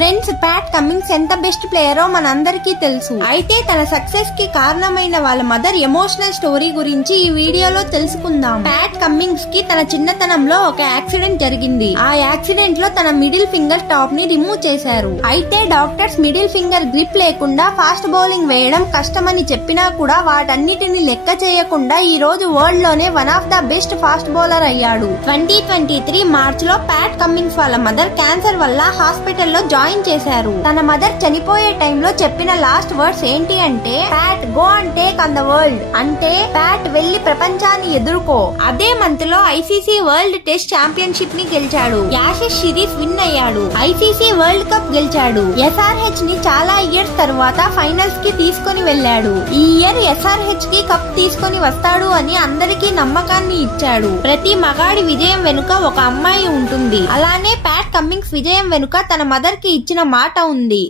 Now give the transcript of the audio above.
Friends, Pat Cummins ఎంత best ప్లేయరో మనందరికీ తెలుసు. అయితే తన సక్సెస్ కి కారణమైన వాళ్ళ మదర్ ఎమోషనల్ స్టోరీ గురించి ఈ వీడియోలో తెలుసుకుందాం. ప్యాట్ కమింగ్స్ కి తన చిన్నతనంలో ఒక యాక్సిడెంట్ జరిగింది. ఆ యాక్సిడెంట్ లో తన మిడిల్ ఫింగర్ టాప్ ని రిమూవ్ చేశారు. అయితే డాక్టర్స్ మిడిల్ ఫింగర్ గ్రిప్ లేకుండా ఫాస్ట్ బౌలింగ్ వేయడం కష్టమని చెప్పినా కూడా వాటన్నిటిని లెక్క చేయకుండా ఈ రోజు వరల్డ్ లోనే one of the best fast bowler అయ్యాడు. 2023 మార్చ్ లో ప్యాట్ కమింగ్స్ వాళ్ళ మదర్ క్యాన్సర్ వల్ల హాస్పిటల్లో జాయిన్ చేశారు. తన మదర్ చనిపోయే టైంలో చెప్పిన లాస్ట్ వర్డ్స్ ఏంటి అంటే, Pat go and take on the world. అంటే ప్యాట్ వెళ్లి ప్రపంచాన్ని ఎదుర్కో. అదే మంత్ లో ఐసీసీ వరల్డ్ టెస్ట్ ఛాంపియన్షిప్ ని గెలిచాడు. యాషెస్ సిరీస్ విన్ అయ్యాడు. ఐసీసీ వరల్డ్ కప్ గెలిచాడు. ఎస్ఆర్హెచ్ ని చాలా ఇయర్స్ తర్వాత ఫైనల్స్ కి తీసుకొని వెళ్లాడు. ఈ ఇయర్ ఎస్ఆర్హెచ్ కి కప్ తీసుకొని వస్తాడు అని అందరికీ నమ్మకాన్ని ఇచ్చాడు. ప్రతి మగాడి విజయం వెనుక ఒక అమ్మాయి ఉంటుంది. అలానే ప్యాట్ కమింగ్స్ విజయం వెనుక తన మదర్ కి ఇచ్చిన మాట ఉంది.